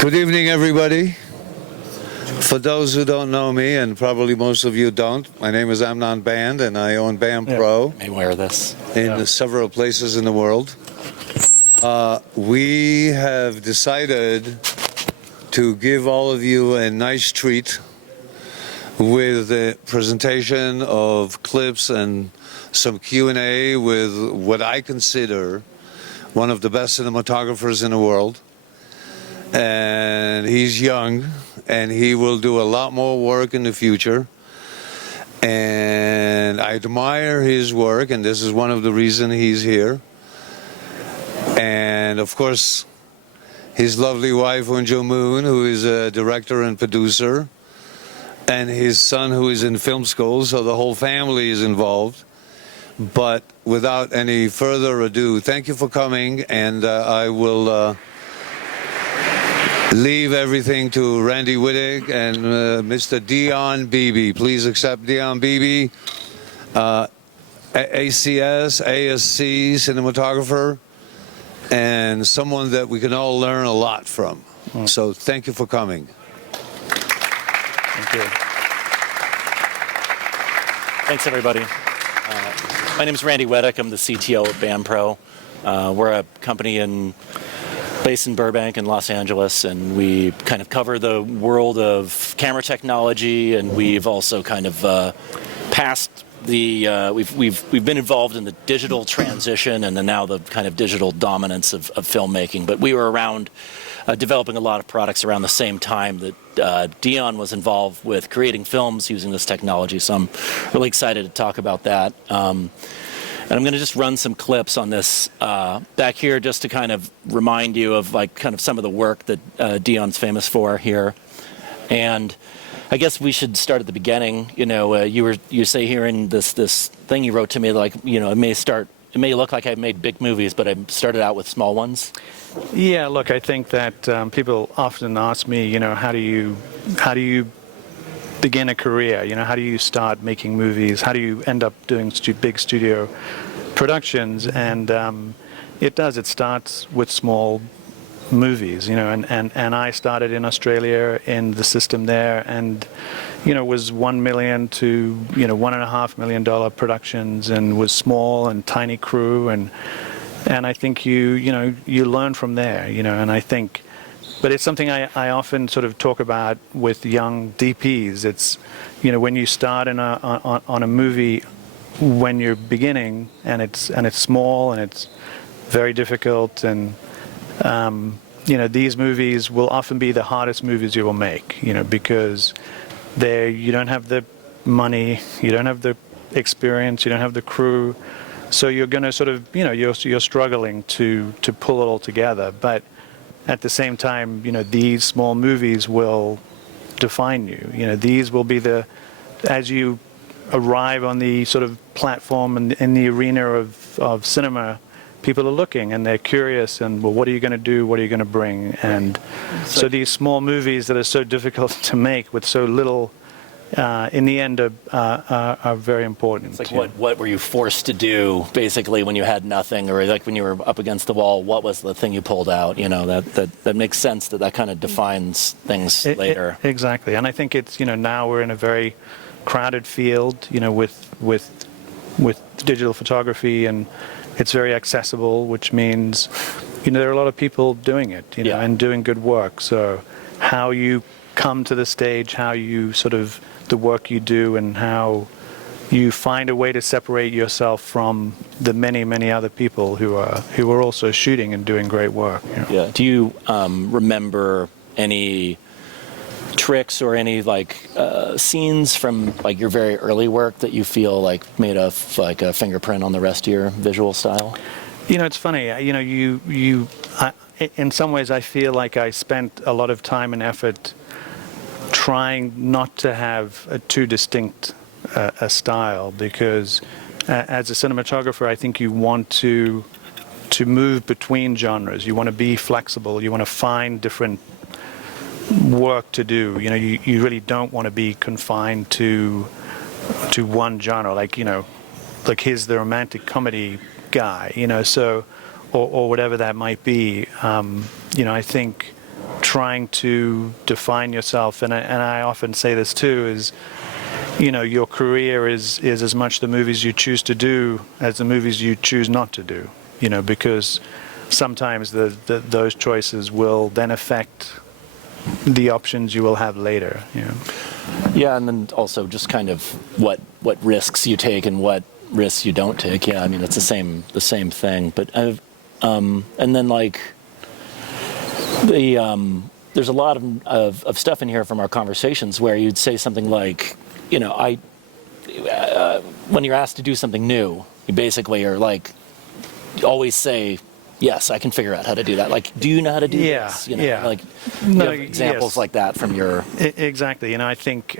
Good evening, everybody. For those who don't know me, and probably most of you don't, my name is Amnon Band, and I own Band Pro. May wear this. In several places in the world. We have decided to give all of you a nice treat with the presentation of clips and some Q&A with what I consider one of the best cinematographers in the world. And he's young, and he will do a lot more work in the future. And I admire his work, and this is one of the reasons he's here. And of course, his lovely wife, Unjo Moon, who is a director and producer, and his son, who is in film school, so the whole family is involved. But without any further ado, thank you for coming, and I will leave everything to Randy Wedick and Mr. Dion Beebe. Please accept Dion Beebe, ACS, ASC cinematographer, and someone that we can all learn a lot from. So thank you for coming. Thank you. Thanks, everybody. My name is Randy Wedick. I'm the CTO at Band Pro. We're a company based in Burbank and Los Angeles, and we kind of cover the world of camera technology, and we've also kind of passed the we've been involved in the digital transition and then now the kind of digital dominance of filmmaking. But we were around developing a lot of products around the same time that Dion was involved with creating films using this technology. So I'm really excited to talk about that. And I'm going to just run some clips on this back here just to kind of remind you of like kind of some of the work that Dion's famous for here. And I guess we should start at the beginning. You know, you say here in this thing you wrote to me, like, you know, it may look like I've made big movies, but I started out with small ones. Yeah, look, I think that people often ask me, you know, how do you begin a career? You know, how do you start making movies? How do you end up doing big studio productions? And it starts with small movies, you know, and I started in Australia in the system there, and, you know, was $1 million to, you know, $1.5 million productions, and was small and tiny crew, and I think you learn from there, you know, and I think. But it's something I often sort of talk about with young DPs. It's, you know, when you start on a movie, when you're beginning, and it's small and it's very difficult, and you know, these movies will often be the hardest movies you will make, you know, because you don't have the money, you don't have the experience, you don't have the crew, so you're going to sort of, you know, you're struggling to pull it all together. But at the same time, you know, these small movies will define you. You know, these will be as you arrive on the sort of platform and in the arena of cinema, people are looking and they're curious, and, well, what are you going to do? What are you going to bring? And so these small movies that are so difficult to make with so little, in the end, are very important. It's like, what were you forced to do, basically, when you had nothing, or like when you were up against the wall? What was the thing you pulled out? You know, that makes sense. That kind of defines things later. Exactly, and I think it's, you know, now we're in a very crowded field, you know, with digital photography, and it's very accessible, which means, you know, there are a lot of people doing it, you know, and doing good work. So how you come to the stage, how you sort of the work you do, and how you find a way to separate yourself from the many other people who are also shooting and doing great work. You know? Yeah. Do you remember any tricks or any like scenes from like your very early work that you feel like made a fingerprint on the rest of your visual style? You know, it's funny. You know, in some ways I feel like I spent a lot of time and effort trying not to have a too distinct a style, because as a cinematographer, I think you want to move between genres. You want to be flexible. You want to find different work to do. You know, you really don't want to be confined to one genre. Like, you know, like here's the romantic comedy guy. You know, so or whatever that might be. You know, I think trying to define yourself, and I often say this too, is, you know, your career is as much the movies you choose to do as the movies you choose not to do, you know, because sometimes those choices will then affect the options you will have later, you know. Yeah, and then also just kind of what risks you take and what risks you don't take. Yeah, I mean, it's the same thing. But and then like there's a lot of stuff in here from our conversations where you'd say something like, you know, when you're asked to do something new, you basically are like, you always say, yes, I can figure out how to do that. Like, do you know how to do this? You know, yeah. like, No, you have examples yes. like that from your... Exactly. You know, I think,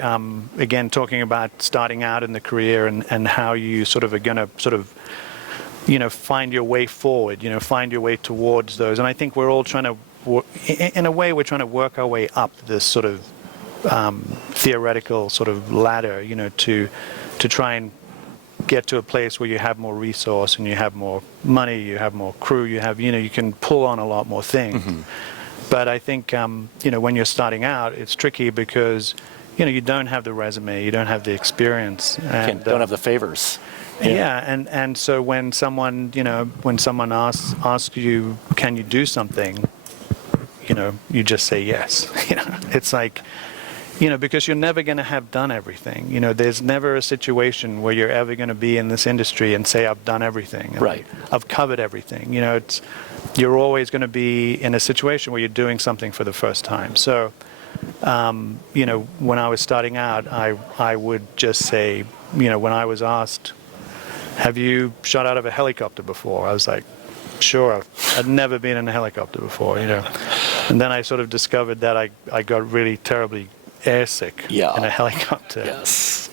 again, talking about starting out in the career and how you sort of are going to sort of, you know, find your way forward, you know, find your way towards those. And I think we're all trying to, in a way, we're trying to work our way up this sort of theoretical sort of ladder, you know, to try and get to a place where you have more resource and you have more money, you have more crew, you have, you know, you can pull on a lot more things. Mm-hmm. But I think, you know, when you're starting out, it's tricky because, you know, you don't have the resume, you don't have the experience. And, don't have the favors. Yeah, and so when someone, you know, when someone asks you, can you do something, you know, you just say yes. You know, it's like, you know, because you're never going to have done everything. You know, there's never a situation where you're ever going to be in this industry and say, I've done everything. Right. I've covered everything. You know, you're always going to be in a situation where you're doing something for the first time. So, you know, when I was starting out, I would just say, you know, when I was asked, have you shot out of a helicopter before? I was like, sure. I'd never been in a helicopter before, you know. And then I sort of discovered that I got really terribly airsick in a helicopter,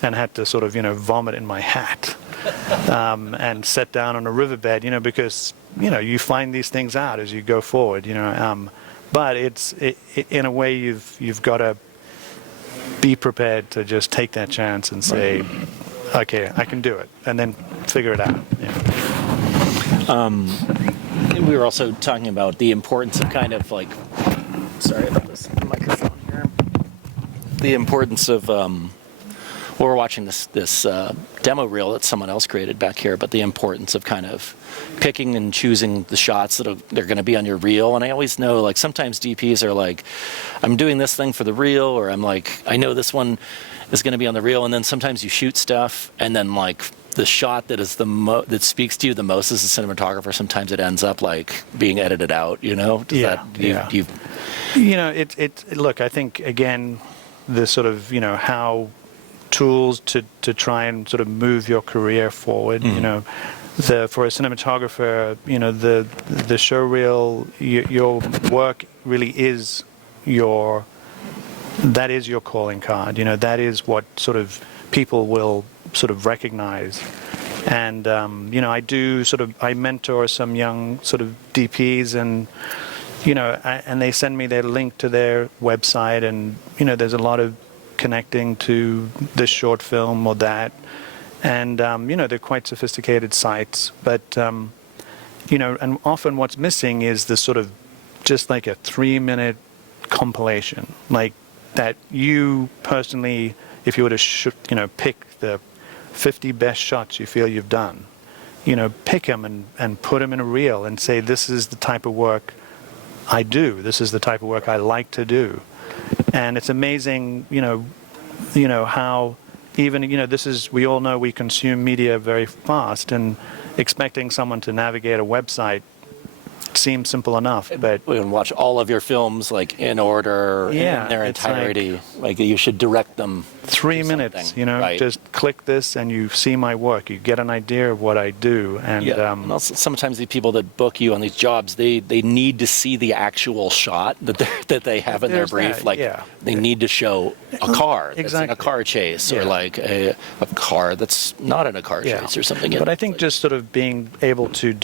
and had to sort of, you know, vomit in my hat, and sit down on a riverbed, you know, because, you know, you find these things out as you go forward, you know. But in a way, you've got to be prepared to just take that chance and say, okay, I can do it, and then figure it out. Yeah. We were also talking about the importance of kind of like, sorry about this microphone here. The importance of, we're watching this demo reel that someone else created back here, but the importance of kind of picking and choosing the shots that they're going to be on your reel. And I always know, like, sometimes DPs are like, I'm doing this thing for the reel, or I'm like, I know this one is going to be on the reel. And then sometimes you shoot stuff, and then like the shot that is that speaks to you the most as a cinematographer, sometimes it ends up like being edited out, you know? You know, look, I think, again, the sort of, you know, how tools to try and sort of move your career forward, you know, for a cinematographer, you know, the show reel, your work really is that is your calling card, you know, that is what sort of people will sort of recognize. And, you know, I mentor some young sort of DPs, and, you know, and they send me their link to their website, and, you know, there's a lot of connecting to this short film or that. And, you know, they're quite sophisticated sites. But, you know, and often what's missing is this sort of just like a 3-minute compilation, like that you personally, if you were to, you know, pick the 50 best shots you feel you've done, you know, pick them and put them in a reel and say, this is the type of work I do. This is the type of work I like to do. And it's amazing, you know, how even, you know, we all know we consume media very fast, and expecting someone to navigate a website seems simple enough, but we can watch all of your films like in order, in their entirety. Like you should direct them. 3 minutes, you know, just click this and you see my work. You get an idea of what I do. And, and also sometimes the people that book you on these jobs, they need to see the actual shot that they have in their brief. They need to show a car that's in a car chase, or like a car that's not in a car chase or something. But I think just sort of being able to,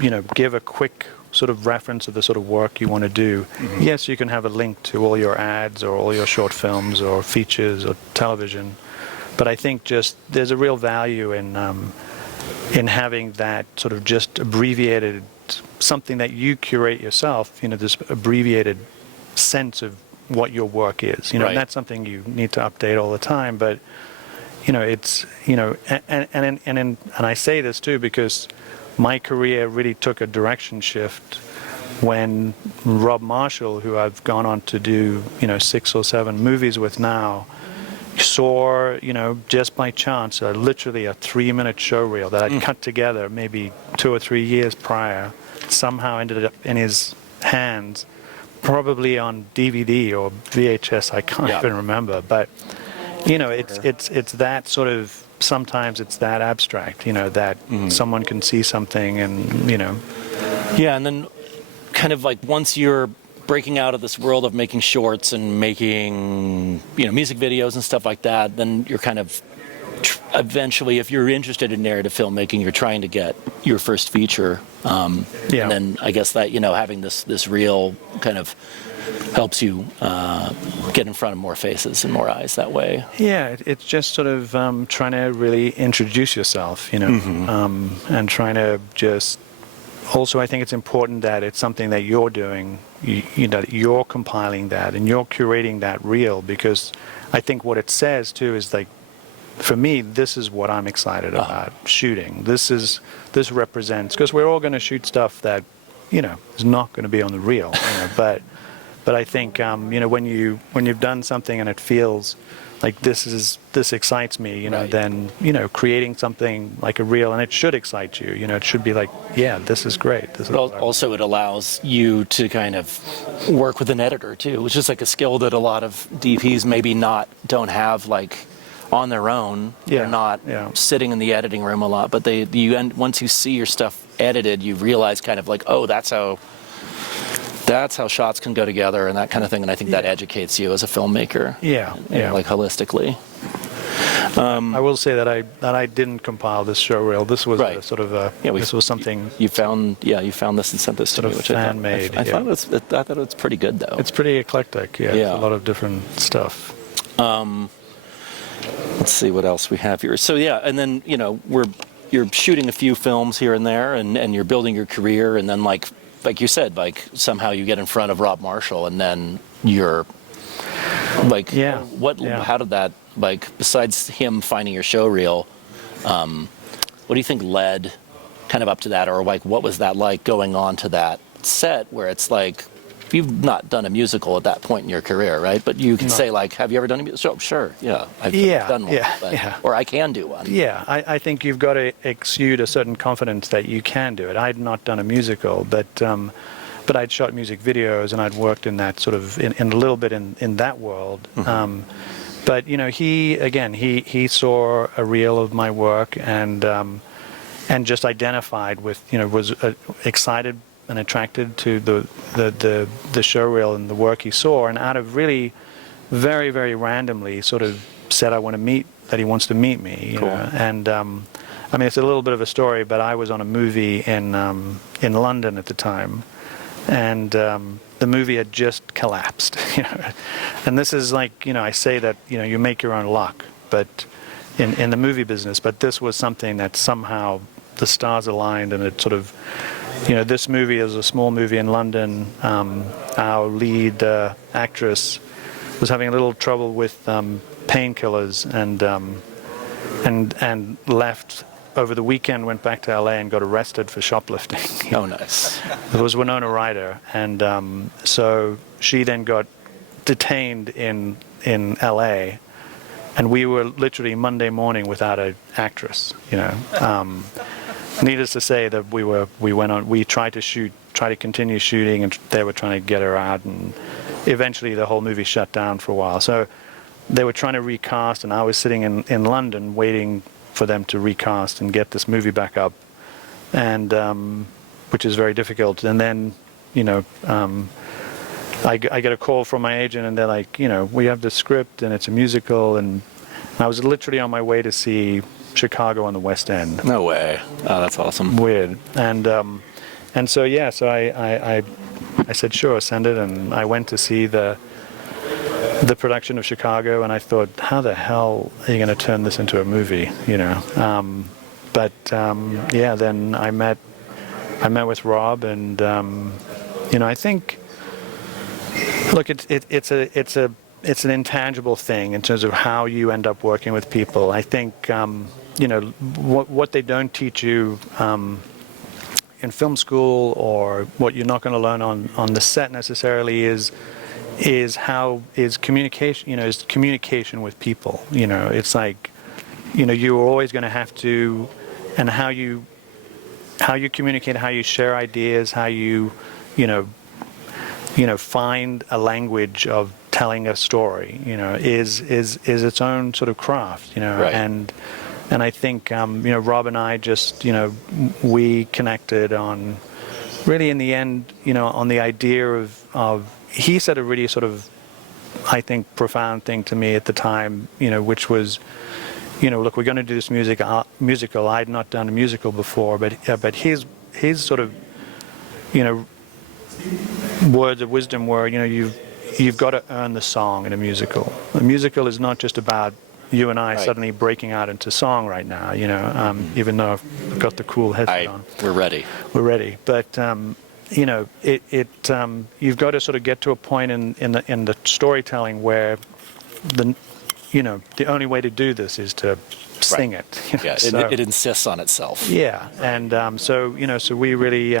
you know, give a quick sort of reference of the sort of work you want to do. Mm-hmm. Yes, you can have a link to all your ads or all your short films or features or television, but I think just there's a real value in having that sort of just abbreviated, something that you curate yourself, you know, this abbreviated sense of what your work is. You know, Right. and that's something you need to update all the time. But it's and I say this too because my career really took a direction shift when Rob Marshall, who I've gone on to do 6 or 7 movies with now, saw just by chance literally a 3-minute show reel that I'd cut together maybe 2 or 3 years prior, somehow ended up in his hands, probably on DVD or VHS, I can't even remember, but it's that sort of, sometimes it's that abstract, that someone can see something and Yeah, and then kind of like once you're breaking out of this world of making shorts and making music videos and stuff like that, then you're kind of eventually, if you're interested in narrative filmmaking, you're trying to get your first feature. And then I guess that having this reel kind of helps you get in front of more faces and more eyes that way. Yeah, it's just sort of trying to really introduce yourself, and trying to just. Also, I think it's important that it's something that you're doing, you're compiling that and you're curating that reel, because I think what it says too is like, for me, this is what I'm excited about shooting. This represents, because we're all going to shoot stuff that, is not going to be on the reel, but I think, when you've done something and it feels like this excites me, Right. then, creating something like a reel, and it should excite you, it should be like, yeah, this is great. This is But also it allows you to kind of work with an editor too, which is like a skill that a lot of DPs maybe don't have like on their own. They're not sitting in the editing room a lot, but once you see your stuff edited, you realize kind of like, oh, that's how shots can go together and that kind of thing, and I think that educates you as a filmmaker. Like holistically. I will say that I didn't compile this show reel. This was a sort of this was something you found this and sent this to me, which fan made. I thought it was pretty good though. It's pretty eclectic. It's a lot of different stuff. Let's see what else we have here. So and then you're shooting a few films here and there, and you're building your career, and then like you said, like somehow you get in front of Rob Marshall, and then you're like, how did that, like, besides him finding your show reel, what do you think led kind of up to that, or like what was that like going on to that set where it's like, you've not done a musical at that point in your career, right? But you can say like, have you ever done a musical? Sure, I've done one, or I can do one. Yeah, I think you've got to exude a certain confidence that you can do it. I'd not done a musical, but I'd shot music videos and I'd worked in that sort of, in a little bit in that world. But he saw a reel of my work and just identified with, was excited and attracted to the show reel and the work he saw, and out of really very, very randomly sort of said, I want to meet, that he wants to meet me. You know? And I mean, it's a little bit of a story, but I was on a movie in London at the time, and the movie had just collapsed. And this is like, I say that you make your own luck, but in the movie business, but this was something that somehow the stars aligned, and it sort of, this movie is a small movie in London. Our lead actress was having a little trouble with painkillers, and left over the weekend, went back to LA and got arrested for shoplifting. Oh, nice. It was Winona Ryder, and so she then got detained in LA, and we were literally Monday morning without an actress. Needless to say that we tried to continue shooting, and they were trying to get her out, and eventually the whole movie shut down for a while. So they were trying to recast, and I was sitting in London waiting for them to recast and get this movie back up, and which is very difficult. And then I get a call from my agent, and they're like, we have the script and it's a musical, and I was literally on my way to see Chicago on the West End. No way. Oh, that's awesome. Weird. And so I said, sure, send it, and I went to see the production of Chicago, and I thought, how the hell are you going to turn this into a movie, But then I met with Rob, and I think Look, it's an intangible thing in terms of how you end up working with people. I think what they don't teach you in film school, or what you're not going to learn on the set necessarily, is communication. Is communication with people. It's like you're always going to have to, and how you communicate, how you share ideas, how you find a language of telling a story, is its own sort of craft, Right. And I think, Rob and I just, we connected on, really in the end, on the idea of, he said a really sort of, I think, profound thing to me at the time, which was, look, we're going to do this musical. I'd not done a musical before, but his sort of, words of wisdom were, you've got to earn the song in a musical. A musical is not just about you and I Right. suddenly breaking out into song right now, even though I've got the cool headset on. We're ready. We're ready. But, you've got to sort of get to a point in the storytelling where the only way to do this is to sing Right. it. Yeah, So- it insists on itself. yeah, and so we really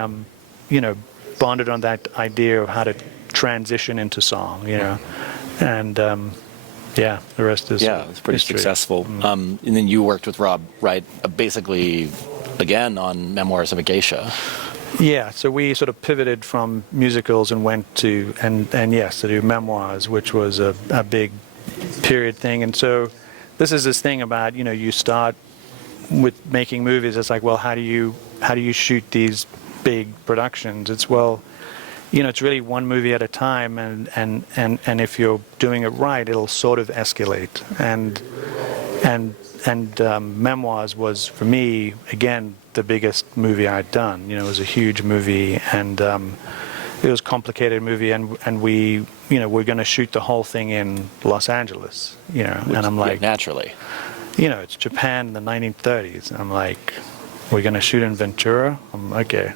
bonded on that idea of how to transition into song, and yeah, the rest is Yeah, it was pretty history. successful. And then you worked with Rob, right? Basically, again on Memoirs of a Geisha. Yeah, so we sort of pivoted from musicals and went to to do memoirs, which was a big period thing. And so this is this thing about you start with making movies. It's like, well, how do you shoot these big productions? It's it's really one movie at a time, and if you're doing it right, it'll sort of escalate. And Memoirs was, for me, again, the biggest movie I'd done. It was a huge movie, and it was a complicated movie, and we we're going to shoot the whole thing in Los Angeles, and I'm like, Naturally. it's Japan in the 1930s. I'm like, we're going to shoot in Ventura? I'm okay.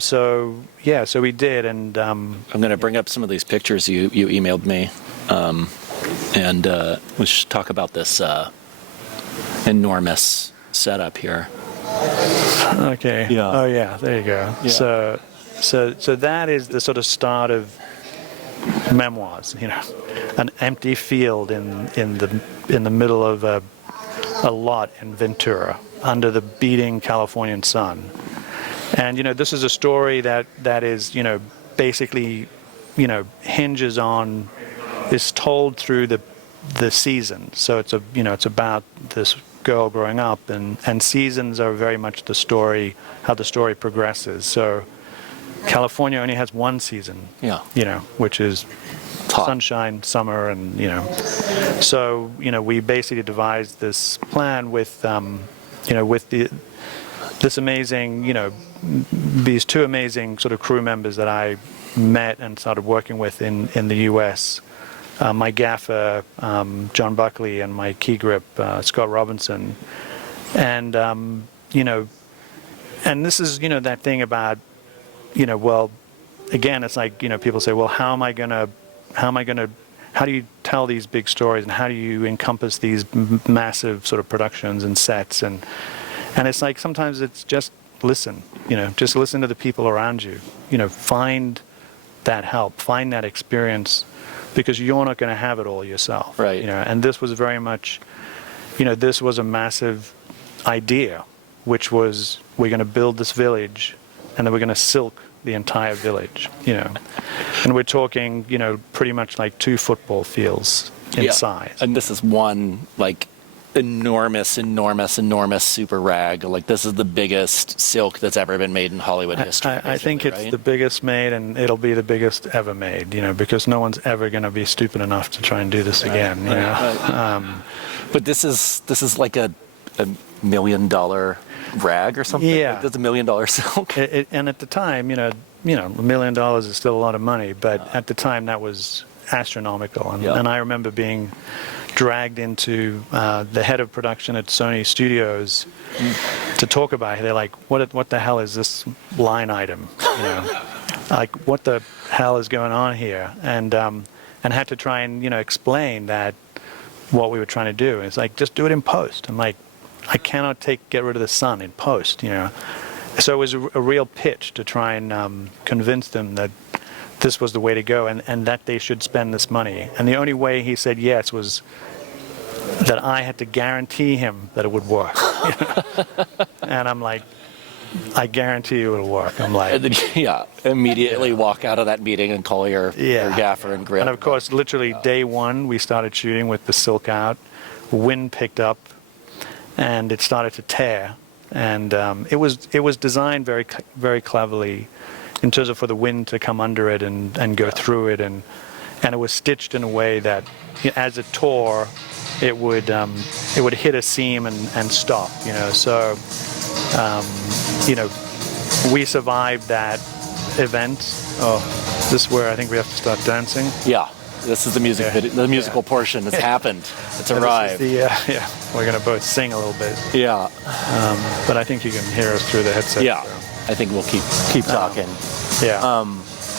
So we did, and I'm going to bring up some of these pictures you emailed me, and let's talk about this enormous setup here. okay. Yeah. Oh yeah, there you go. Yeah. So that is the sort of start of Memoirs. An empty field in the middle of a lot in Ventura under the beating Californian sun. And this is a story that is basically hinges on, is told through the season. So it's about this girl growing up, and seasons are very much the story, how the story progresses. So California only has one season. Yeah. Which is hot. sunshine, summer, and so we basically devised this plan with this amazing these two amazing sort of crew members that I met and started working with in the U.S. My gaffer, John Buckley, and my key grip, Scott Robinson. And, and this is, that thing about, well, again, it's like, people say, well, how do you tell these big stories, and how do you encompass these massive sort of productions and sets? And it's like, sometimes it's just listen, just listen to the people around you, find that help, find that experience, because you're not going to have it all yourself. Right. And this was very much, this was a massive idea, which was, we're going to build this village, and then we're going to silk the entire village, And we're talking, pretty much like 2 football fields in size. And this is one, enormous super rag. This is the biggest silk that's ever been made in Hollywood history. I think it's right? the biggest made, and it'll be the biggest ever made, because no one's ever going to be stupid enough to try and do this again, Right. But this is like a $1 million rag or something? Yeah. That's $1 million silk? And at the time, $1 million is still a lot of money, but at the time that was astronomical. And I remember being dragged into the head of production at Sony Studios to talk about it. They're like, what the hell is this line item? like, what the hell is going on here? And had to try and, explain that what we were trying to do. It's like, just do it in post. I'm like, I cannot get rid of the sun in post, So it was a real pitch to try and convince them that this was the way to go, and that they should spend this money. And the only way he said yes was that I had to guarantee him that it would work. And I'm like, I guarantee you it'll work. I'm like, And then, immediately walk out of that meeting and call your gaffer and grip. And of course, literally day one, we started shooting with the silk out. Wind picked up, and it started to tear. And it was designed very, very cleverly, in terms of for the wind to come under it and go through it, and it was stitched in a way that, as it tore, it would hit a seam and stop. So we survived that event. Oh, this is where I think we have to start dancing. Yeah, this is the music video. The musical portion has happened. It's arrived. We're gonna both sing a little bit. Yeah. But I think you can hear us through the headset. Yeah. So. I think we'll keep talking.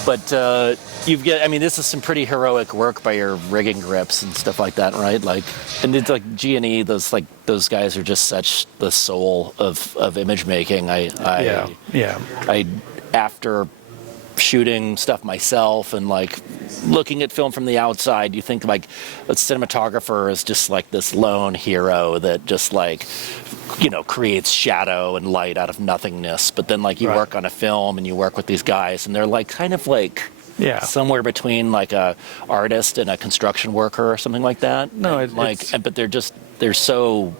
But this is some pretty heroic work by your rigging grips and stuff like that, right? Like, and it's like G&E, those guys are just such the soul of image making. I after shooting stuff myself and like looking at film from the outside, you think like a cinematographer is just like this lone hero that just like, creates shadow and light out of nothingness. But then like you work on a film and you work with these guys and they're like kind of like somewhere between like a artist and a construction worker or something like that. No, but they're so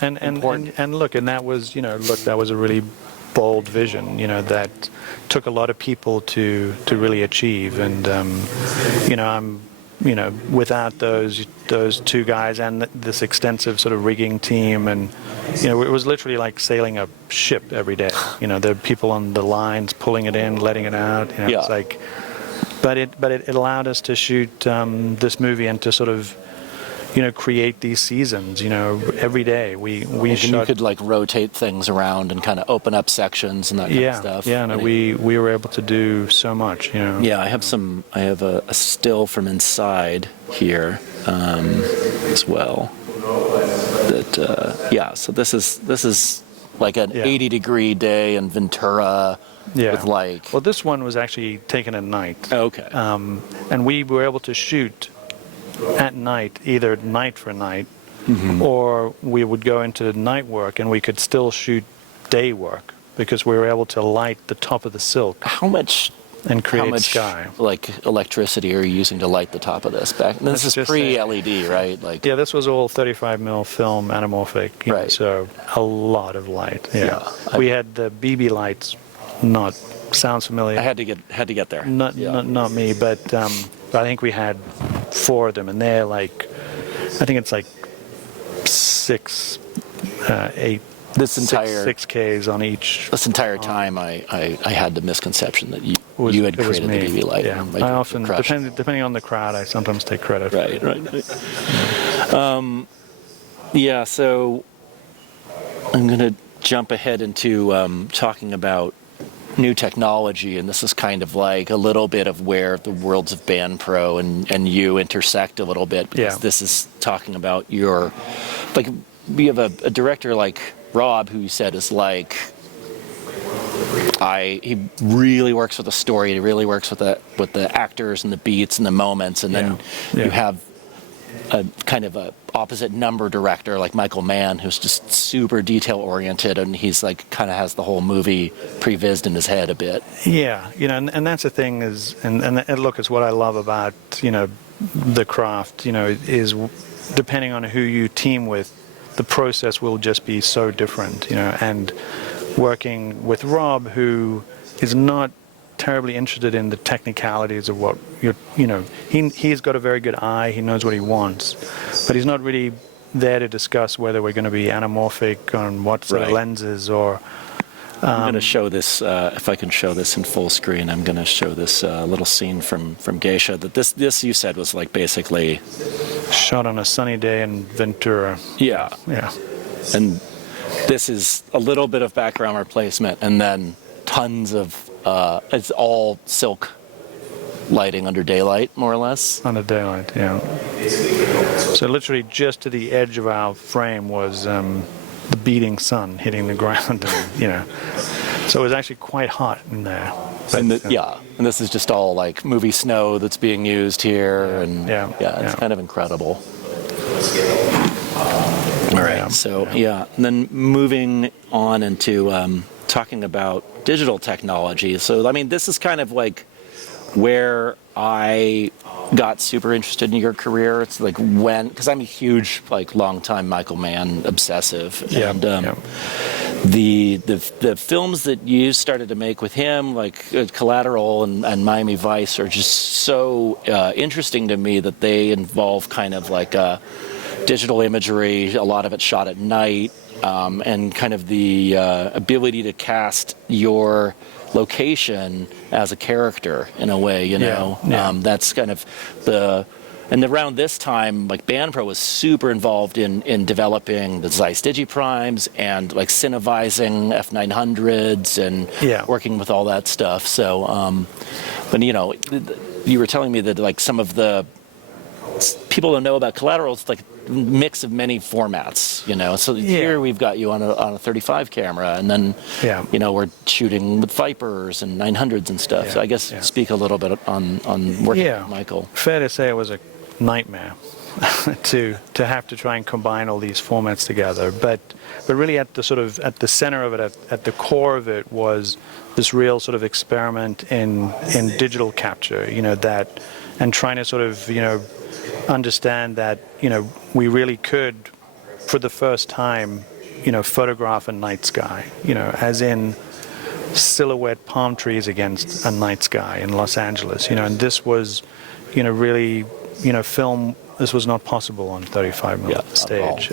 important. And look, and that was that was a really bold vision, that took a lot of people to really achieve. And I'm without those two guys and this extensive sort of rigging team, and it was literally like sailing a ship every day. There are people on the lines pulling it in, letting it out. It's like, but it allowed us to shoot this movie and to sort of create these seasons. Every day we shot. You could like rotate things around and kind of open up sections and that kind of stuff. Yeah, no, we were able to do so much. Yeah, I have a still from inside here as well. So this is like an 80-degree day in Ventura. With like. Well, this one was actually taken at night. Okay. And we were able to shoot at night, either night for night, or we would go into night work and we could still shoot day work because we were able to light the top of the silk. How much sky. Like electricity are you using to light the top of this? This is pre-LED, right? Like this was all 35mm film anamorphic, right? So a lot of light. Yeah. We had the Beebe lights. Not sounds familiar. I had to get there. Not me, but I think we had 4 of them, and they're like, I think it's like 6, 8. This entire 6Ks on each. This entire time, I had the misconception that you had created the BB light. Yeah, I often, depending on the crowd, I sometimes take credit. Right. So I'm gonna jump ahead into talking about new technology, and this is kind of like a little bit of where the worlds of BandPro and you intersect a little bit, because this is talking about your, like, we have a director like Rob, who you said is like, he really works with the story, he really works with the actors and the beats and the moments, and then you have a kind of a opposite number director like Michael Mann, who's just super detail oriented, and he's like kind of has the whole movie prevised in his head a bit. Yeah, and that's the thing is, and look, it's what I love about the craft. Is depending on who you team with, the process will just be so different. And working with Rob, who is not terribly interested in the technicalities of what he's got a very good eye, he knows what he wants, but he's not really there to discuss whether we're going to be anamorphic on what sort of lenses or I'm going to show this, if I can show this in full screen, I'm going to show this little scene from Geisha that this you said was like basically shot on a sunny day in Ventura. Yeah. And this is a little bit of background replacement and then tons of it's all silk lighting under daylight, more or less. Under daylight, yeah. So literally just to the edge of our frame was the beating sun hitting the ground, and, so it was actually quite hot in there. But, And and this is just all like movie snow that's being used here, and it's kind of incredible. All right, and then moving on into talking about digital technology. So, I mean, this is kind of like where I got super interested in your career. It's like because I'm a huge, like, long-time Michael Mann obsessive, and the films that you started to make with him, like Collateral and Miami Vice, are just so interesting to me that they involve kind of like digital imagery. A lot of it shot at night, and kind of the ability to cast your location as a character in a way, that's kind of and around this time, like, BandPro was super involved in developing the Zeiss Digiprimes and like cinevising F900s and working with all that stuff. So, but you were telling me that like some of the people don't know about Collateral. It's like a mix of many formats, So here we've got you on a 35 camera, and then we're shooting with Vipers and 900s and stuff. So I guess speak a little bit on working with Michael. Fair to say it was a nightmare to have to try and combine all these formats together. But really at the center of it, at the core of it, was this real sort of experiment in digital capture, and trying to sort of understand that we really could, for the first time, photograph a night sky, as in silhouette palm trees against a night sky in Los Angeles, and this was really film. This was not possible on 35mm stage,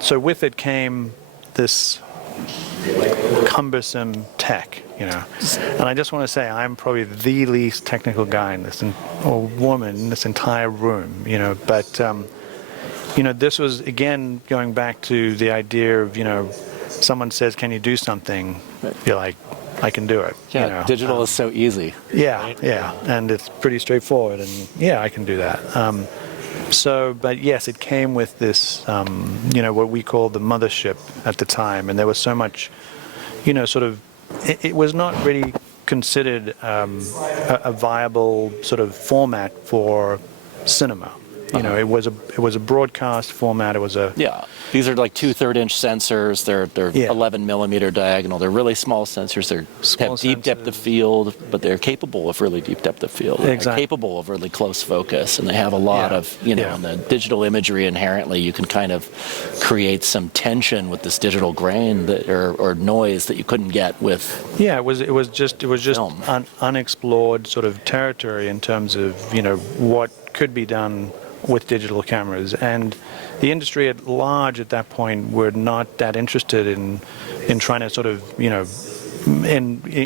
so with it came this cumbersome tech, and I just want to say I'm probably the least technical guy in this, or woman in this entire room, but this was, again, going back to the idea of, someone says, can you do something? You're like, I can do it. Digital is so easy. And it's pretty straightforward, and I can do that. But yes, it came with this, what we called the mothership at the time, and there was so much, it was not really considered a viable sort of format for cinema. It was a broadcast format. It was a These are like 2/3 inch sensors. They're 11mm diagonal. They're really small sensors. They have deep depth of field, but they're capable of really deep depth of field. Exactly. They're capable of really close focus, and they have a lot of in the digital imagery inherently. You can kind of create some tension with this digital grain or noise that you couldn't get with. It was just unexplored sort of territory in terms of what could be done with digital cameras, and the industry at large at that point were not that interested in trying to sort of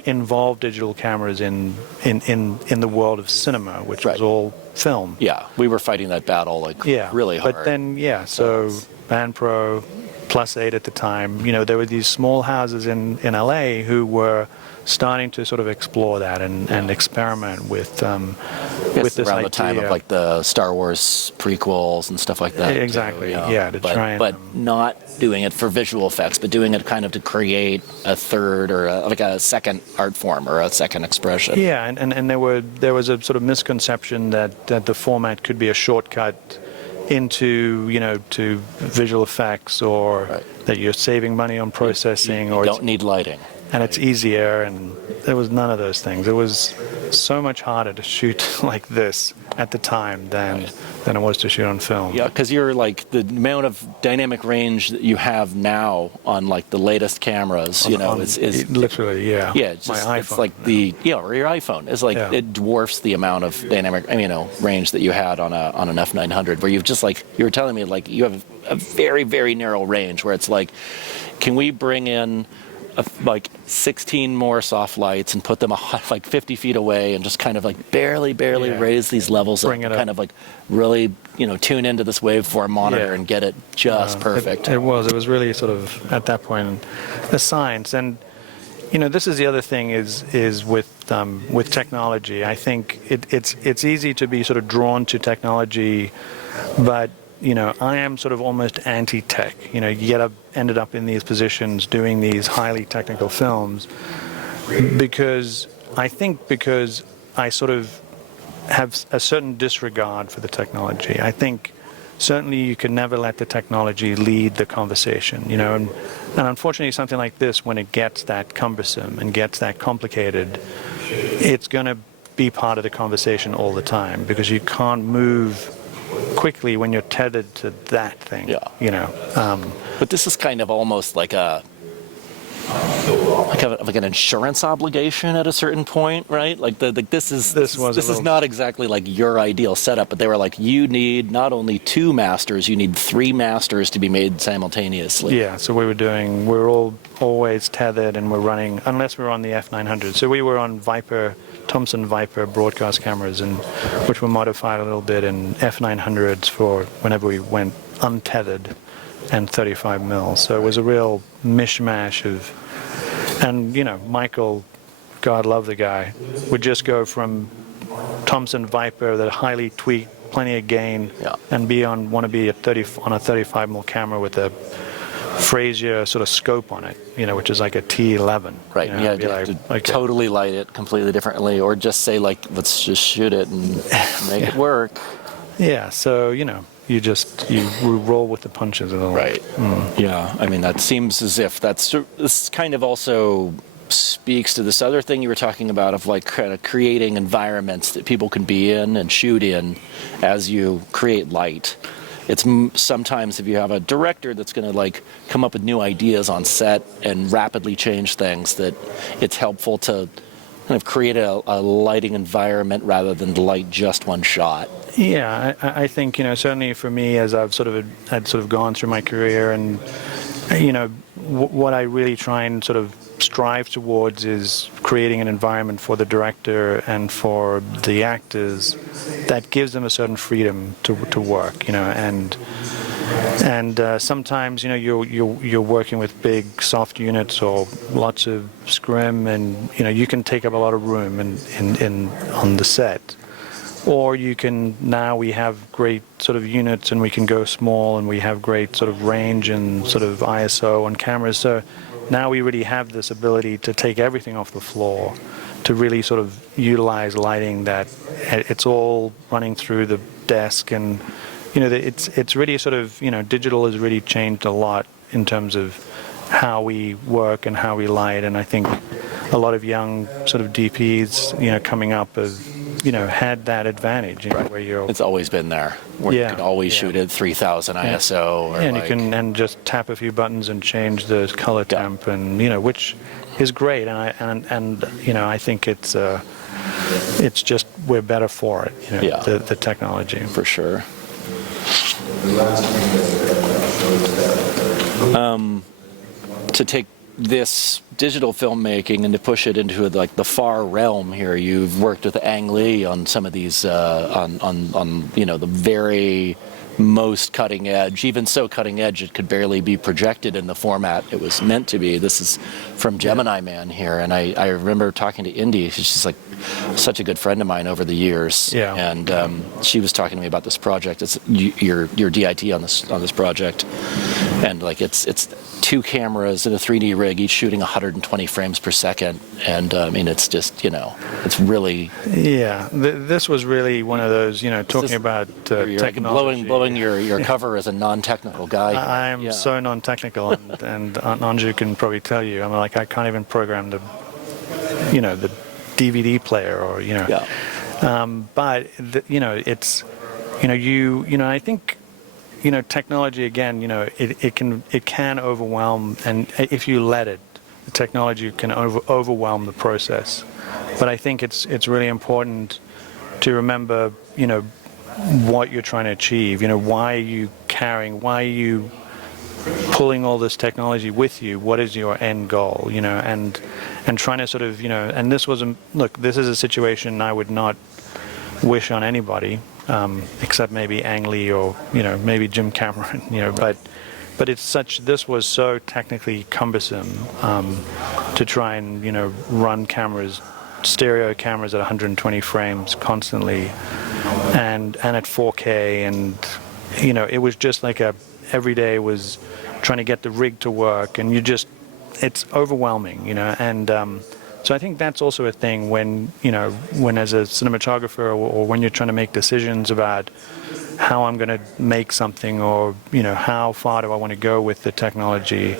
involve digital cameras in the world of cinema, which was all film. We were fighting that battle really hard. But then so BandPro, Plus8 at the time, there were these small houses in LA who were starting to sort of explore that and experiment with this around idea. the time of like the Star Wars prequels and stuff like that. Exactly. But not doing it for visual effects, but doing it kind of to create a third or a second art form or a second expression. And there was a sort of misconception that the format could be a shortcut into to visual effects, or that you're saving money on processing, you or don't need lighting. And it's easier, and there was none of those things. It was so much harder to shoot like this at the time than it was to shoot on film. Yeah, because you're like the amount of dynamic range that you have now on like the latest cameras, is literally, it's just, my iPhone. It's like or your iPhone. It's like it dwarfs the amount of dynamic, range that you had on an F900, where you've just like you were telling me, like you have a very, very narrow range where it's like, can we bring in like 16 more soft lights and put them like 50 feet away and just kind of like barely raise these levels up, kind of like really tune into this waveform monitor and get it just perfect. It was really sort of at that point a science, and this is the other thing is with technology. I think it's easy to be sort of drawn to technology, but I am sort of almost anti-tech. Ended up in these positions doing these highly technical films because I sort of have a certain disregard for the technology. I think certainly you can never let the technology lead the conversation, and unfortunately something like this, when it gets that cumbersome and gets that complicated, it's going to be part of the conversation all the time because you can't move quickly when you're tethered to that thing. But this is kind of almost like like an insurance obligation at a certain point, right? This is not exactly like your ideal setup, but they were like, you need not only 2 masters, you need 3 masters to be made simultaneously. Yeah, so we're all always tethered, and we're running, unless we're on the F900. So we were on Thomson Viper broadcast cameras, which were modified a little bit in F900s for whenever we went untethered, and 35 mil. So it was a real mishmash of, and Michael, God love the guy, would just go from Thomson Viper, that highly tweaked, plenty of gain, and want to be on a 35 mil camera with a Frazier sort of scope on it, which is like a T11. Right. Totally light it completely differently, or just say let's just shoot it and make it work. Yeah. So you roll with the punches a little. Right. Yeah. I mean, that seems as if this kind of also speaks to this other thing you were talking about of kind of creating environments that people can be in and shoot in as you create light. It's sometimes if you have a director that's going to come up with new ideas on set and rapidly change things, that it's helpful to kind of create a lighting environment rather than light just one shot. Yeah, I think certainly for me, as I've had gone through my career, and what I really try and sort of strive towards is creating an environment for the director and for the actors that gives them a certain freedom to work, and sometimes you're working with big soft units or lots of scrim, and you can take up a lot of room on the set. Or we have great sort of units, and we can go small, and we have great sort of range and sort of ISO on cameras. So now we really have this ability to take everything off the floor, to really sort of utilize lighting that it's all running through the desk, and it's really sort of digital has really changed a lot in terms of how we work and how we light, and I think a lot of young sort of DPs coming up have had that advantage, right, where you're. It's always been there. Where you can always shoot at 3,000 ISO. Or and you can just tap a few buttons and change the color temp, and which is great. And I think it's just we're better for it. The technology for sure. To take this digital filmmaking and to push it into the far realm here, you've worked with Ang Lee on some of these on the very most cutting edge, even so cutting edge it could barely be projected in the format it was meant to be. This is from Gemini Man here, and I remember talking to Indy. She's such a good friend of mine over the years, and she was talking to me about this project. It's your DIT on this project, and it's 2 cameras and a 3D rig, each shooting 120 frames per second, and I mean it's just it's really this was really one of those talking about technology. Blowing your cover as a non-technical guy. I'm so non-technical, and Anju can probably tell you. I'm I can't even program the DVD player or but it's I think. Technology again. It can overwhelm, and if you let it, the technology can overwhelm the process. But I think it's really important to remember, what you're trying to achieve. Why are you carrying? Why are you pulling all this technology with you? What is your end goal? And trying to sort of And this was this is a situation I would not wish on anybody. Except maybe Ang Lee or maybe Jim Cameron, but this was so technically cumbersome to try and, run cameras, stereo cameras at 120 frames constantly, and at 4K, and it was just like every day was trying to get the rig to work, and it's overwhelming, and so I think that's also a thing when as a cinematographer, or when you're trying to make decisions about how I'm going to make something, or how far do I want to go with the technology,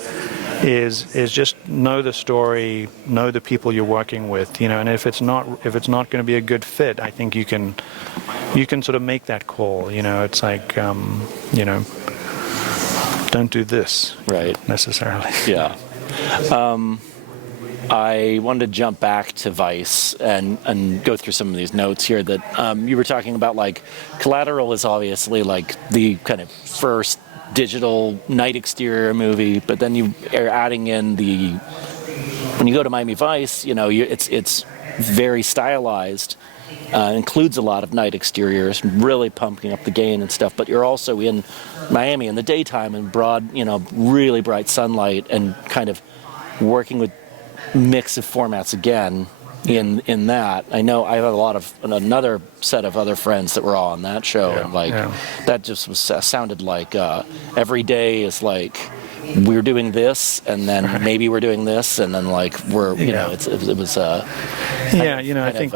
is just know the story, know the people you're working with, and if it's not going to be a good fit, I think you can sort of make that call. It's like don't do this, right, necessarily. Yeah. I wanted to jump back to Vice and go through some of these notes here that you were talking about. Like, Collateral is obviously like the kind of first digital night exterior movie, but then you are adding in when you go to Miami Vice, it's very stylized, includes a lot of night exteriors, really pumping up the gain and stuff. But you're also in Miami in the daytime in broad, really bright sunlight, and kind of working with mix of formats again in that. I know I have another set of other friends that were all on that show, and that just sounded like every day is like we're doing this, and then maybe we're doing this, and then like we're it was I think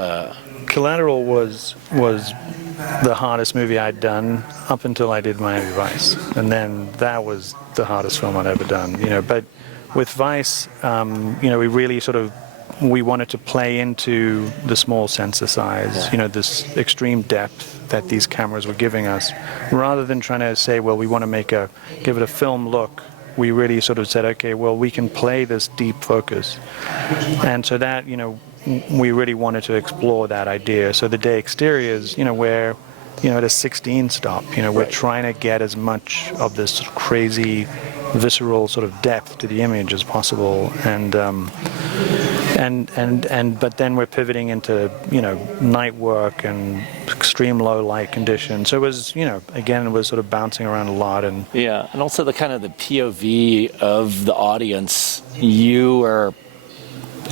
Collateral was the hardest movie I'd done up until I did Miami Vice, and then that was the hardest film I'd ever done. But with Vice, we really we wanted to play into the small sensor size, this extreme depth that these cameras were giving us, rather than trying to say, well, we want to give it a film look. We really sort of said, okay, well, we can play this deep focus, and so that we really wanted to explore that idea. So the day exteriors, where at a 16 stop, we're trying to get as much of this crazy, visceral sort of depth to the image as possible, but then we're pivoting into night work and extreme low light conditions. So it was again, it was sort of bouncing around a lot, and also the kind of the POV of the audience. You are,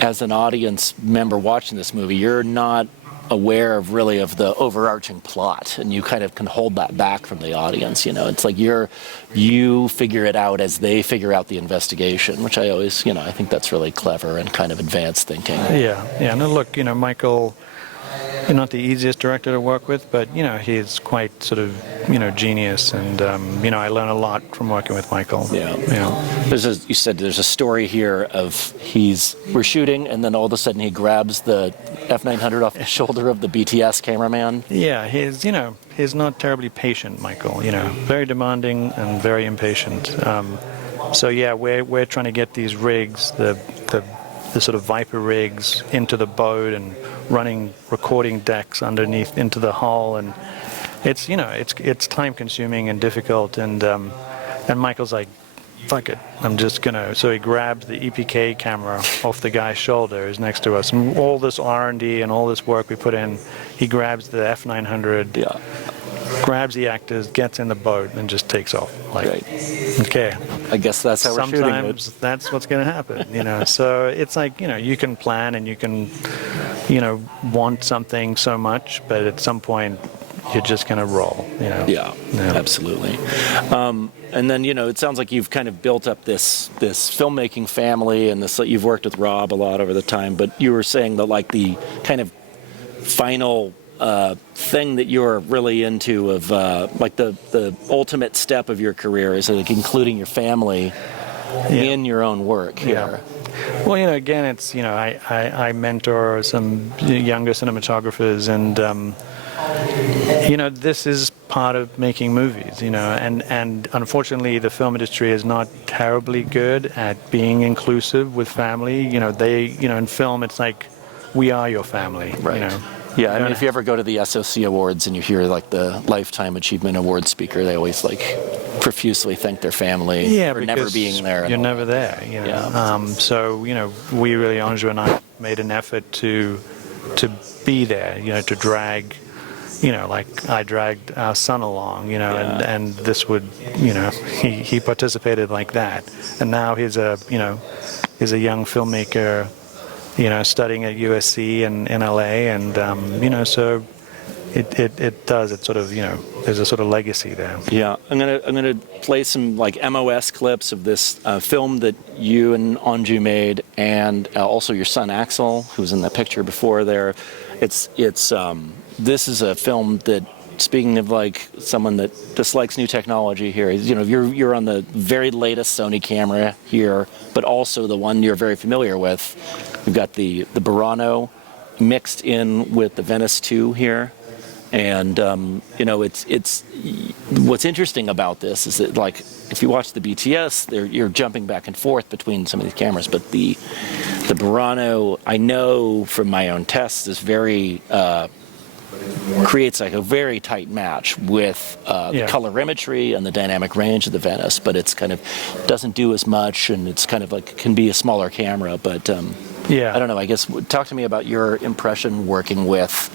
as an audience member watching this movie, you're not aware of the overarching plot, and you kind of can hold that back from the audience. It's like you figure it out as they figure out the investigation, which I always I think that's really clever and kind of advanced thinking. No, look, Michael, not the easiest director to work with, but he's quite sort of genius, and I learn a lot from working with Michael. You said there's a story here of we're shooting, and then all of a sudden he grabs the F900 off the shoulder of the BTS cameraman. He's not terribly patient, Michael. Very demanding and very impatient. So we're trying to get these rigs, the sort of Viper rigs, into the boat, and running recording decks underneath into the hull, and it's time consuming and difficult, and Michael's like, fuck it, I'm just gonna. So he grabs the EPK camera off the guy's shoulder who's next to us, and all this R&D and all this work we put in, he grabs the F900, grabs the actors, gets in the boat, and just takes off. Okay, I guess that's how we're shooting it. Sometimes that's what's going to happen, So it's like, you can plan and you can, want something so much, but at some point you're just going to roll, Absolutely. And then, it sounds like you've kind of built up this filmmaking family, and you've worked with Rob a lot over the time, but you were saying that like the kind of final thing that you're really into of like the ultimate step of your career is like including your family in your own work here. Well, again, it's, I mentor some younger cinematographers, and this is part of making movies, and unfortunately the film industry is not terribly good at being inclusive with family. In film it's like, we are your family, Yeah, I mean, if you ever go to the SOC Awards and you hear like the Lifetime Achievement Award speaker, they always like profusely thank their family for never being there. You're never there, So, we really, Andrew and I, made an effort to be there, to drag, like I dragged our son along, and this would, he participated like that. And now he's is a young filmmaker, studying at USC in LA, and so it does. It sort of there's a sort of legacy there. Yeah, I'm gonna play some like MOS clips of this film that you and Anju made, and also your son Axel, who's in the picture before there. This is a film that, speaking of like someone that dislikes new technology here, you're on the very latest Sony camera here, but also the one you're very familiar with. We've got the Burano mixed in with the Venice 2 here. And it's what's interesting about this is that, like, if you watch the BTS, you're jumping back and forth between some of these cameras, but the Burano, I know from my own tests, is very creates like a very tight match with the colorimetry and the dynamic range of the Venice, but it's kind of doesn't do as much, and it's kind of like can be a smaller camera, but I don't know. I guess talk to me about your impression working with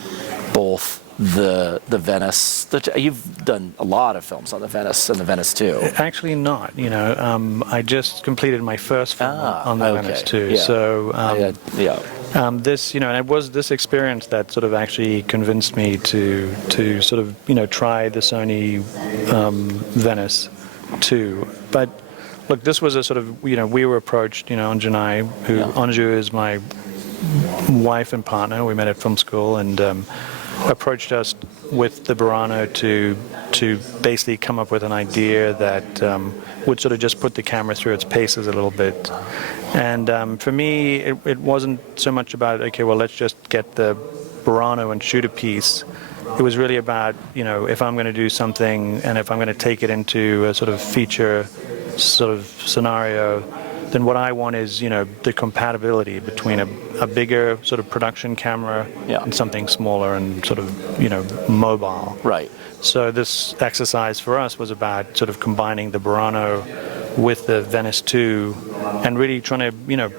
both the Venice. You've done a lot of films on the Venice and the Venice 2. Actually not. I just completed my first film on the Venice 2. Yeah. So this, and it was this experience that sort of actually convinced me to sort of try the Sony Venice 2. But look, this was a sort of we were approached, Anju and I, Anju is my wife and partner. We met at film school, and approached us with the Burano to basically come up with an idea that would sort of just put the camera through its paces a little bit. And for me, it wasn't so much about, okay, well, let's just get the Burano and shoot a piece. It was really about, if I'm going to do something and if I'm going to take it into a sort of feature sort of scenario, then what I want is, the compatibility between a bigger sort of production camera and something smaller and sort of, mobile. Right. So this exercise for us was about sort of combining the Burano with the Venice 2 and really trying to,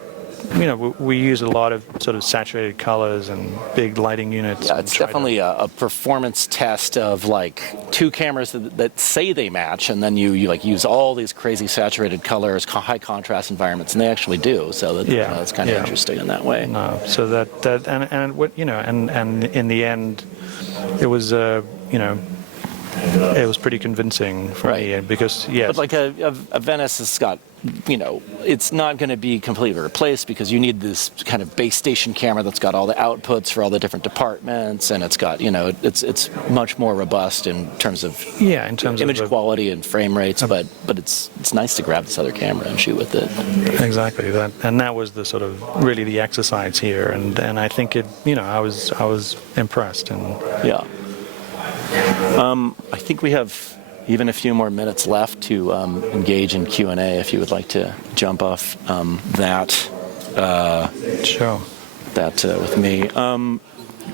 we use a lot of sort of saturated colors and big lighting units. Yeah, it's definitely a performance test of like two cameras that say they match, and then you like use all these crazy saturated colors, high contrast environments, and they actually do. So that's kind of interesting in that way. No, so that and what and in the end, it was it was pretty convincing for me because But like a Venice has got, it's not going to be completely replaced because you need this kind of base station camera that's got all the outputs for all the different departments, and it's got, it's much more robust in terms of image quality and frame rates. But it's nice to grab this other camera and shoot with it. Exactly that, and that was the sort of really the exercise here, and I think it, I was impressed and I think we have even a few more minutes left to engage in Q&A if you would like to jump off that. Sure. That with me.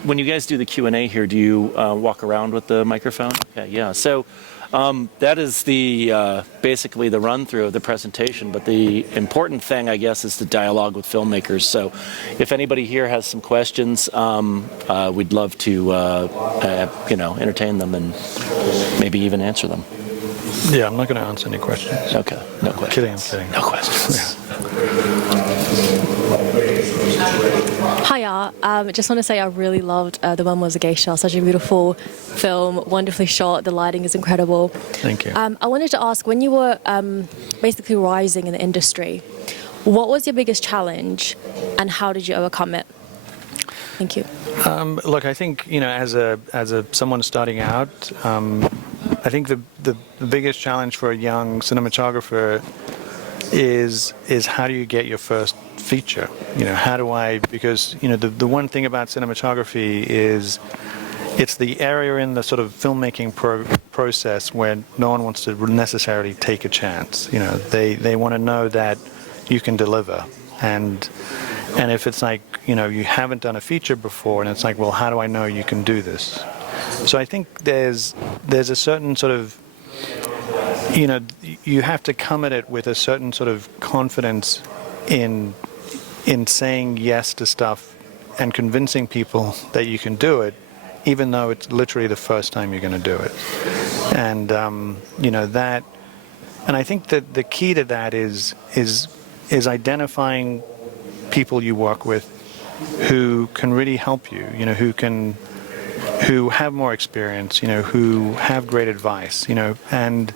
When you guys do the Q&A here, do you walk around with the microphone? Okay, yeah. So that is the basically the run-through of the presentation, but the important thing, I guess, is the dialogue with filmmakers. So if anybody here has some questions, we'd love to entertain them and maybe even answer them. Yeah, I'm not going to answer any questions. Okay, no questions. I'm kidding. No questions. Hiya, I just want to say I really loved The MEMOIRS of a Geisha. Such a beautiful film, wonderfully shot, the lighting is incredible. Thank you. I wanted to ask, when you were basically rising in the industry, what was your biggest challenge and how did you overcome it? Thank you. Look, I think, as a someone starting out, I think the biggest challenge for a young cinematographer is how do you get your first feature? How do I, because, the one thing about cinematography is it's the area in the sort of filmmaking process where no one wants to necessarily take a chance. They want to know that you can deliver. And if it's like, you haven't done a feature before and it's like, well, how do I know you can do this? So I think there's a certain sort of, you have to come at it with a certain sort of confidence in saying yes to stuff and convincing people that you can do it, even though it's literally the first time you're going to do it. And that, and I think that the key to that is is identifying people you work with who can really help you, who have more experience, who have great advice, and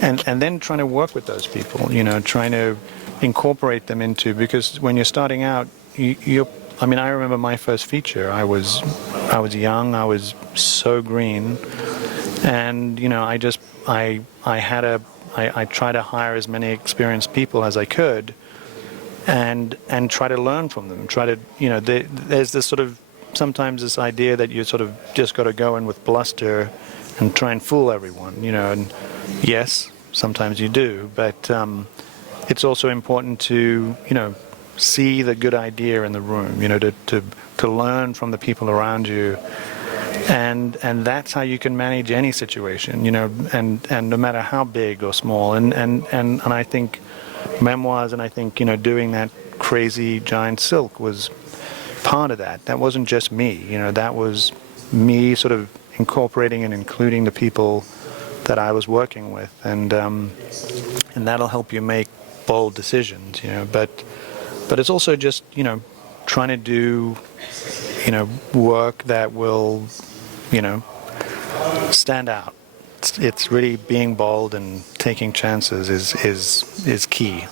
then trying to work with those people, trying to incorporate them into, because when you're starting out, I remember my first feature. I was young. I was so green, and I tried to hire as many experienced people as I could, and try to learn from them. There's this sort of sometimes this idea that you sort of just got to go in with bluster and try and fool everyone, and yes, sometimes you do, but it's also important to see the good idea in the room, to learn from the people around you, and that's how you can manage any situation, and no matter how big or small, and I think memoirs, and I think doing that crazy giant silk was part of that. That wasn't just me, that was me sort of incorporating and including the people that I was working with, and that'll help you make bold decisions, but it's also just trying to do work that will stand out. It's really being bold and taking chances is key.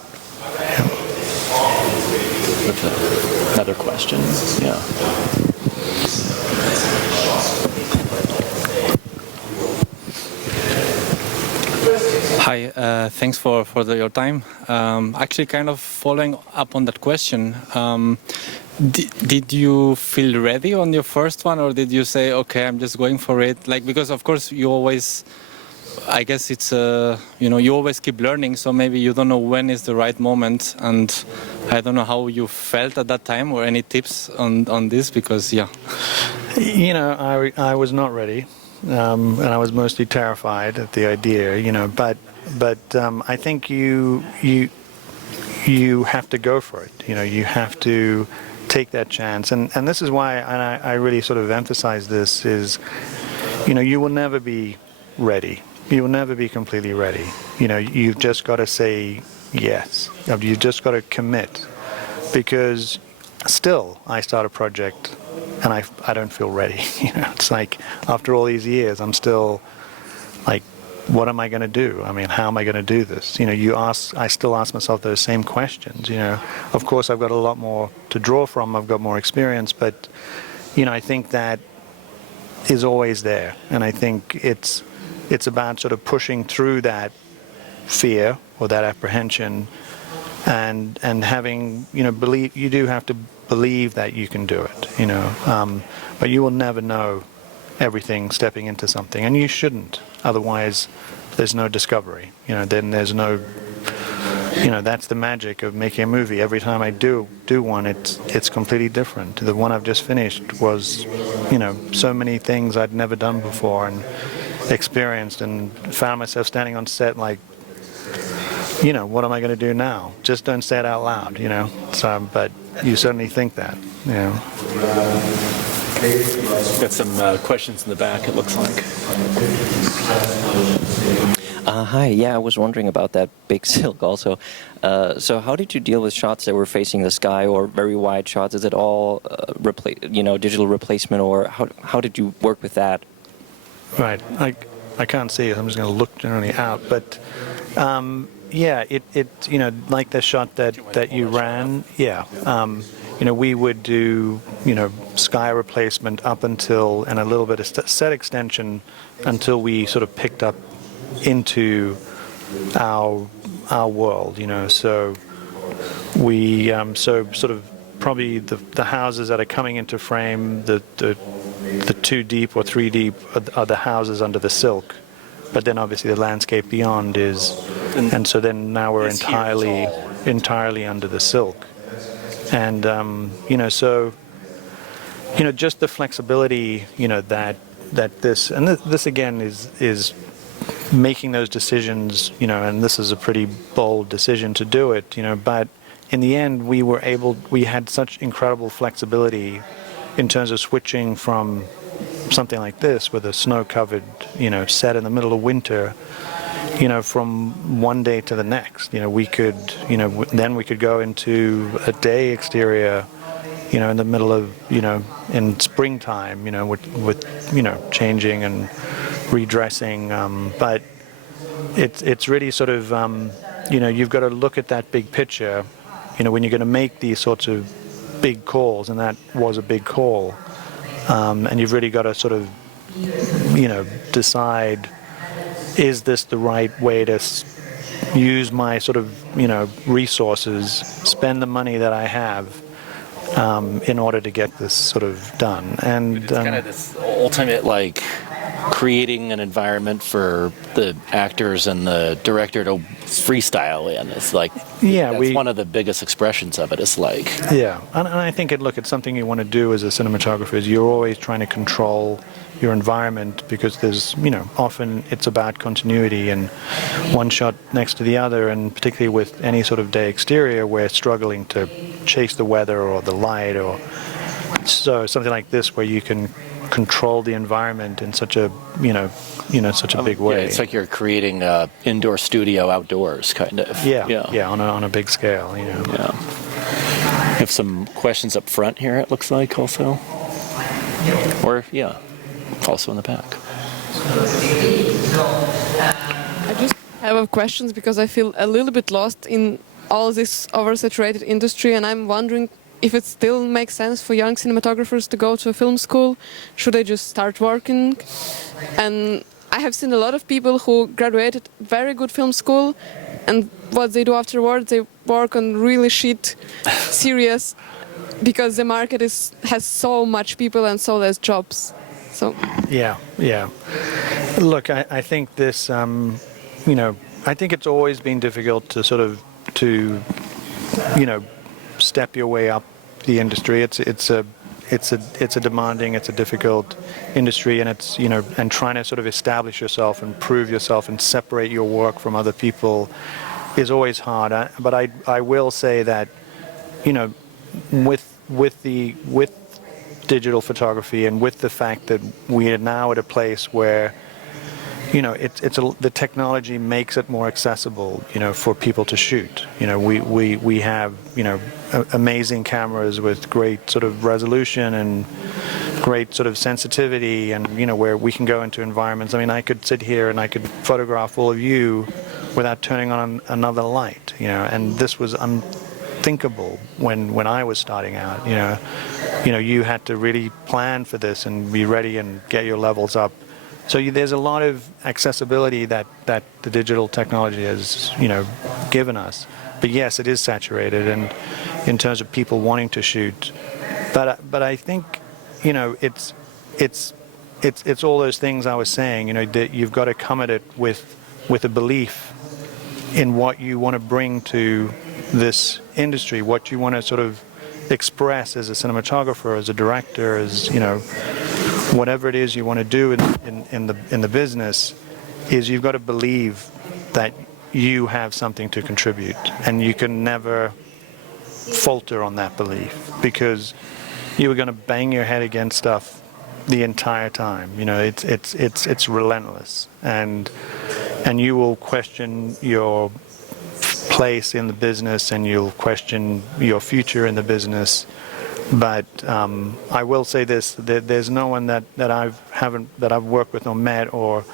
Another question? Yeah. Hi, thanks for your time. Actually, kind of following up on that question, did you feel ready on your first one, or did you say, okay, I'm just going for it? Like, because of course you always, I guess it's, you always keep learning, so maybe you don't know when is the right moment, and I don't know how you felt at that time, or any tips on this, because, yeah. I was not ready, and I was mostly terrified at the idea, but I think you have to go for it. You have to take that chance, and this is why, and I really sort of emphasize this, is you will never be ready. You will never be completely ready. You've just got to say yes. You've just got to commit, because still I start a project and I don't feel ready. It's like after all these years, I'm still like, what am I going to do? I mean, how am I going to do this? I still ask myself those same questions. Of course, I've got a lot more to draw from. I've got more experience, but I think that is always there, and I think it's about sort of pushing through that fear or that apprehension, and having believe. You do have to believe that you can do it. But you will never know everything stepping into something, and you shouldn't. Otherwise, there's no discovery. Then there's no. That's the magic of making a movie. Every time I do one, it's completely different. The one I've just finished was, so many things I'd never done before and experienced, and found myself standing on set like, what am I going to do now? Just don't say it out loud, So, but you certainly think that, Got some questions in the back, it looks like. Hi, yeah, I was wondering about that big silk also. So how did you deal with shots that were facing the sky or very wide shots? Is it all digital replacement, or how did you work with that? Right. I can't see it. I'm just going to look generally out, but yeah, it like the shot that you ran, yeah. We would do sky replacement up until, and a little bit of set extension until we sort of picked up into our world, So we so sort of probably the houses that are coming into frame, the 2 deep or 3 deep are the houses under the silk, but then obviously the landscape beyond is, and so then now we're entirely under the silk, and so just the flexibility that this again is making those decisions, and this is a pretty bold decision to do it, but in the end we had such incredible flexibility in terms of switching from something like this with a snow-covered, set in the middle of winter, from one day to the next. We could, then we could go into a day exterior, in the middle of, in springtime, with changing and redressing. But it's really sort of, you've got to look at that big picture, when you're going to make these sorts of big calls, and that was a big call. And you've really got to sort of, decide, is this the right way to use my sort of, resources, spend the money that I have in order to get this sort of done. And it's kind of this ultimate, like, creating an environment for the actors and the director to freestyle in. It's like, that's one of the biggest expressions of it. It's like, yeah, and I think it's something you want to do as a cinematographer. Is you're always trying to control your environment, because there's, often it's about continuity and one shot next to the other, and particularly with any sort of day exterior, we're struggling to chase the weather or the light, or so something like this where you can control the environment in such a such a big way. Yeah, it's like you're creating an indoor studio outdoors, kind of. Yeah, on a big scale. Yeah. We have some questions up front here, it looks like, also. Or also in the back. I just have questions because I feel a little bit lost in all this oversaturated industry, and I'm wondering if it still makes sense for young cinematographers to go to a film school. Should they just start working? And I have seen a lot of people who graduated very good film school, and what they do afterwards, they work on really shit series, because the market has so much people and so less jobs. So yeah. Look, I think this, I think it's always been difficult to sort of step your way up the industry. It's a demanding, it's a difficult industry, and it's and trying to sort of establish yourself and prove yourself and separate your work from other people is always hard. But I will say that with digital photography, and with the fact that we are now at a place where the technology makes it more accessible, for people to shoot. We have, amazing cameras with great sort of resolution and great sort of sensitivity, and, where we can go into environments. I mean, I could sit here and I could photograph all of you without turning on another light, and this was unthinkable when I was starting out. You had to really plan for this and be ready and get your levels up. So there's a lot of accessibility that the digital technology has, given us. But yes, it is saturated, and in terms of people wanting to shoot. But I think, it's all those things I was saying. That you've got to come at it with a belief in what you want to bring to this industry, what you want to sort of express as a cinematographer, as a director, as whatever it is you want to do in the business, is you've got to believe that you have something to contribute, and you can never falter on that belief, because you were going to bang your head against stuff the entire time. It's relentless, and you will question your place in the business, and you'll question your future in the business. But I will say this: there's no one that I've worked with or met or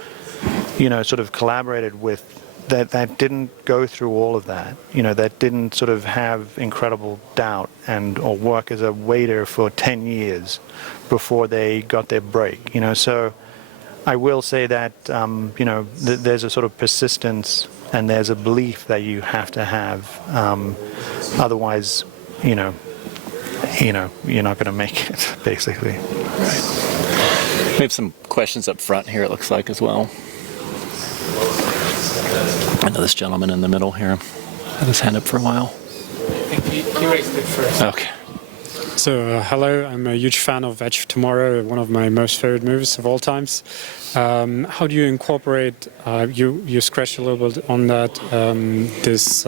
sort of collaborated with that didn't go through all of that. That didn't sort of have incredible doubt or work as a waiter for 10 years before they got their break. So I will say that there's a sort of persistence, and there's a belief that you have to have. Otherwise, you're not going to make it, basically. We have some questions up front here, it looks like, as well. I know this gentleman in the middle here had his hand up for a while. I think he raised it first. Okay. So, hello, I'm a huge fan of Edge of Tomorrow, one of my most favorite movies of all times. How do you incorporate, you scratched a little bit on that, this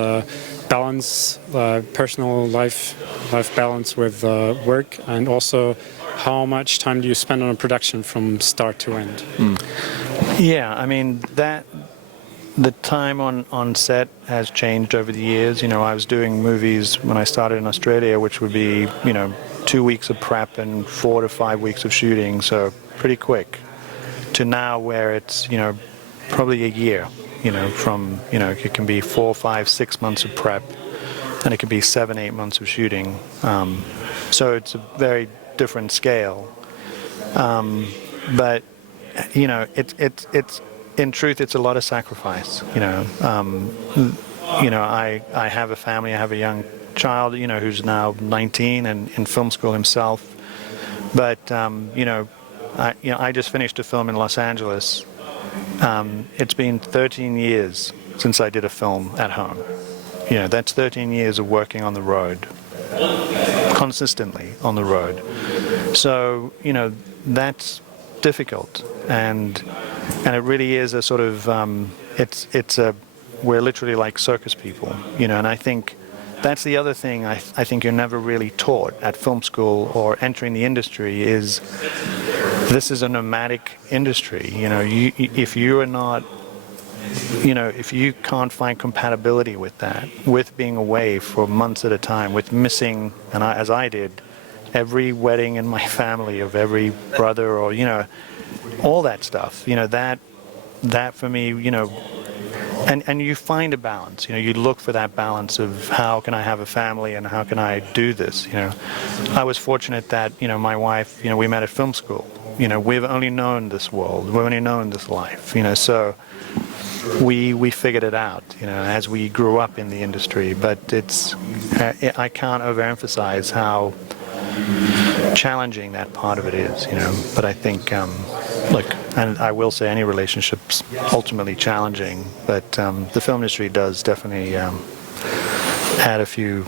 balance, personal life balance with work, and also how much time do you spend on a production from start to end? Yeah, I mean, the time on set has changed over the years. You know, I was doing movies when I started in Australia, which would be, you know, 2 weeks of prep and 4 to 5 weeks of shooting, so pretty quick. To now where it's, you know, probably a year, you know, from, you know, it can be 4, 5, 6 months of prep, and it can be 7, 8 months of shooting. So it's a very different scale. But, you know, it's in truth, it's a lot of sacrifice, you know. I have a family, I have a young child, you know, who's now 19 and in film school himself. But, I just finished a film in Los Angeles. It's been 13 years since I did a film at home. You know, that's 13 years of working on the road, consistently on the road. So, you know, that's difficult, and it really is a sort of we're literally like circus people, you know. And I think that's the other thing I think you're never really taught at film school or entering the industry is this is a nomadic industry. You know, if you are not, you know, if you can't find compatibility with that, with being away for months at a time, with missing, and as I did, every wedding in my family of every brother, or, you know, all that stuff, you know, that for me, you know, and you find a balance, you know, you look for that balance of how can I have a family and how can I do this, you know. I was fortunate that, you know, my wife, you know, we met at film school, you know, we've only known this world, we've only known this life, you know, so we figured it out, you know, as we grew up in the industry. But it's, I can't overemphasize how challenging that part of it is, you know. But I think, look, and I will say any relationship's ultimately challenging, but the film industry does definitely add a few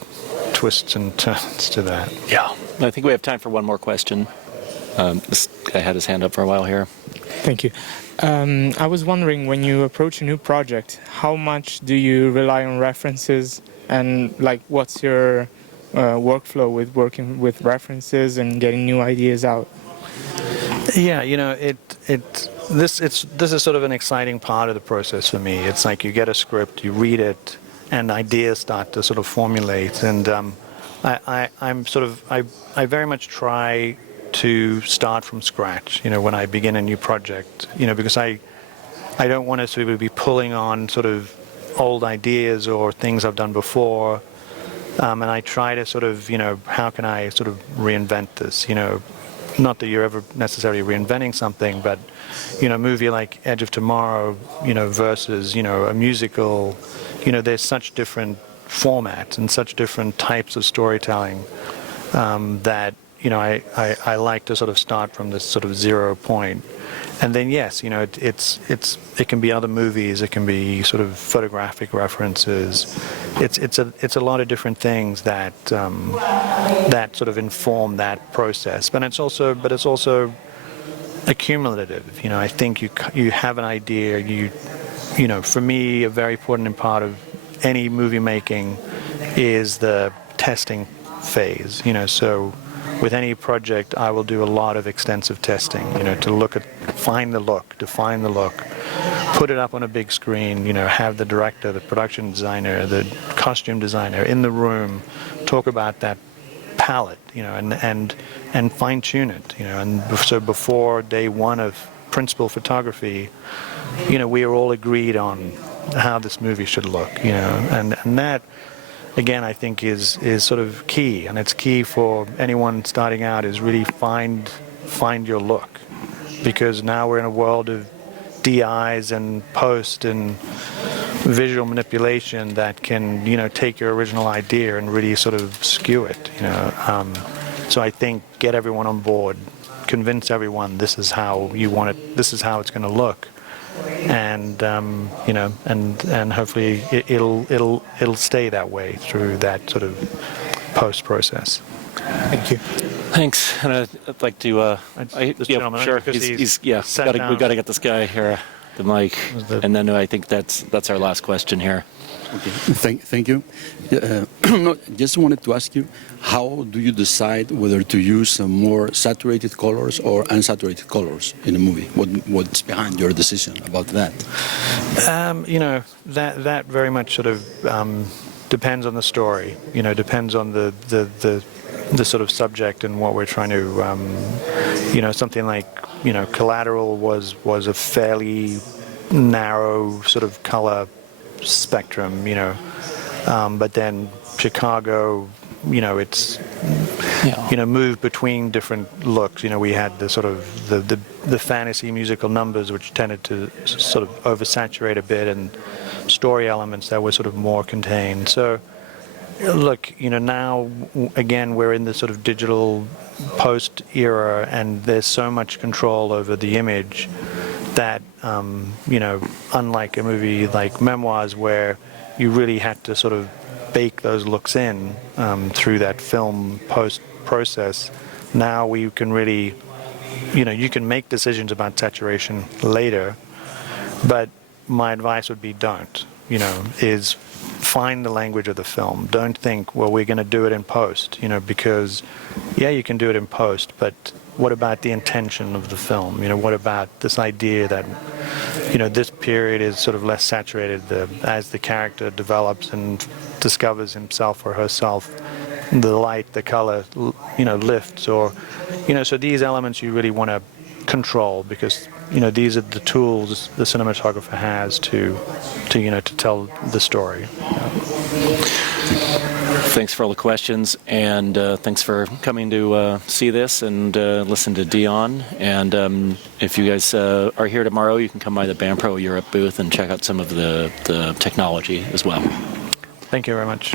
twists and turns to that. Yeah. I think we have time for one more question. This guy had his hand up for a while here. Thank you. I was wondering, when you approach a new project, how much do you rely on references, and like what's your workflow with working with references and getting new ideas out? Yeah, you know, this is sort of an exciting part of the process for me. It's like you get a script, you read it, and ideas start to sort of formulate. And I very much try to start from scratch, you know, when I begin a new project, you know, because I don't want to sort of be pulling on sort of old ideas or things I've done before. And I try to sort of, you know, how can I sort of reinvent this, you know, not that you're ever necessarily reinventing something, but, you know, a movie like Edge of Tomorrow, you know, versus, you know, a musical, you know, there's such different formats and such different types of storytelling that, you know, I like to sort of start from this sort of 0 point. And then, yes, you know, it can be other movies, it can be sort of photographic references. It's a lot of different things that that sort of inform that process. But it's also accumulative. You know, I think you have an idea. You know, for me, a very important part of any movie making is the testing phase. You know, so with any project, I will do a lot of extensive testing, you know, to define the look, put it up on a big screen, you know, have the director, the production designer, the costume designer in the room, talk about that palette, you know, and fine tune it, you know. And so before day one of principal photography, you know, we are all agreed on how this movie should look, you know, and that, again, I think is sort of key, and it's key for anyone starting out, is really find your look, because now we're in a world of DIs and post and visual manipulation that can, you know, take your original idea and really sort of skew it, you know. So I think get everyone on board, convince everyone this is how you want it, this is how it's going to look. And you know, and hopefully it'll stay that way through that sort of post process. Thank you. Thanks. And I'd like to. Sure. We got to get this guy here, the mic, and then I think that's our last question here. Okay, thank you. No, just wanted to ask you, how do you decide whether to use more saturated colors or unsaturated colors in a movie? What's behind your decision about that? You know, that very much sort of depends on the story. You know, depends on the sort of subject and what we're trying to. You know, something like Collateral was a fairly narrow sort of color spectrum. But then Chicago, it's moved between different looks. We had the sort of the fantasy musical numbers, which tended to sort of oversaturate a bit, and story elements that were sort of more contained. So look, now again we're in the sort of digital post era, and there's so much control over the image that unlike a movie like Memoirs, where you really had to sort of bake those looks in through that film post process, now we can really, you can make decisions about saturation later, but my advice would be don't, is find the language of the film. Don't think, well, we're going to do it in post, because yeah, you can do it in post, but what about the intention of the film? What about this idea that, this period is sort of less saturated as the character develops and discovers himself or herself, the light, the color, lifts, or, so these elements you really want to control, because, these are the tools the cinematographer has to tell the story. Thanks for all the questions, and thanks for coming to see this and listen to Dion. And if you guys are here tomorrow, you can come by the BAMPRO Europe booth and check out some of the technology as well. Thank you very much.